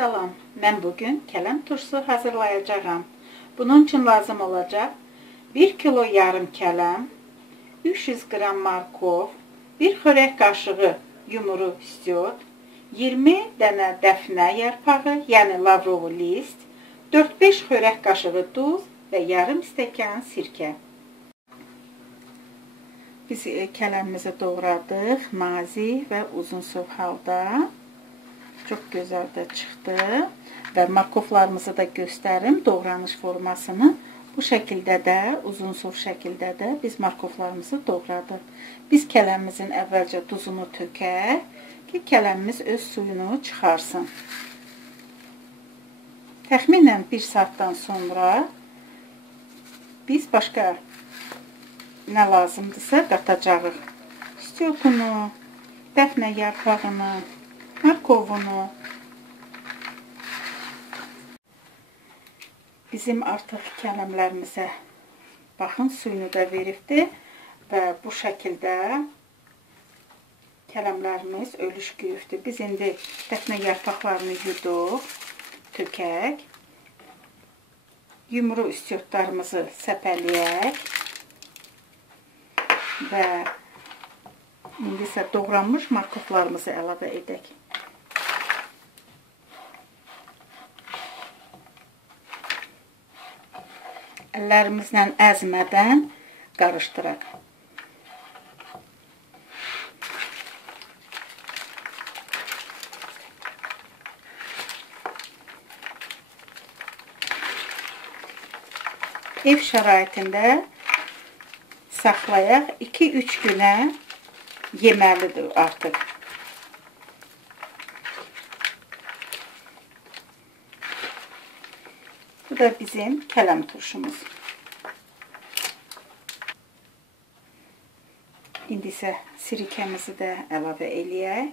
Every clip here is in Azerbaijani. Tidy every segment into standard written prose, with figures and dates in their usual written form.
Salam, mən bugün kələm turşusu hazırlayacağam. Bunun üçün lazım olacaq 1 kilo yarım kələm, 300 qram markov, 1 xörək qaşığı yumru istiot, 20 dənə dəfnə yarpağı, yəni lavrovu list, 4-5 xörək qaşığı duz və yarım stəkan sirkə. Biz kələmimizi doğradıq, nazik və uzunsov halda. Çox gözəl də çıxdı və markovlarımızı da göstərim, doğranış formasını. Bu şəkildə də, uzunsov şəkildə də biz markovlarımızı doğradıq. Biz kələmimizin əvvəlcə duzunu tökək ki, kələmimiz öz suyunu çıxarsın. Təxminən 1 saatdan sonra biz başqa nə lazımdırsa qatacağıq. İstiotunu, dəfnə yarpağını, markovunu. Bizim artıq kələmlərimizə baxın, suyunu da veribdir və bu şəkildə kələmlərimiz ölüş güyübdür. Biz indi dəfnə yarpaqlarını yuduq, tökək. Yumru istiotlarımızı səpələyək və indi isə doğranmış markovlarımızı əlavə edək. Əllərimizlə əzmədən qarışdıraq. Ev şəraitində saxlayaq, 2-3 günə yeməlidir artıq. Bu da bizim kələm turşumuz. İndi isə sirkəmizi də əlavə eləyək.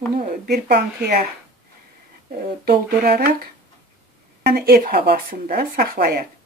Bunu bir bankaya dolduraraq, yəni ev havasında saxlayaq.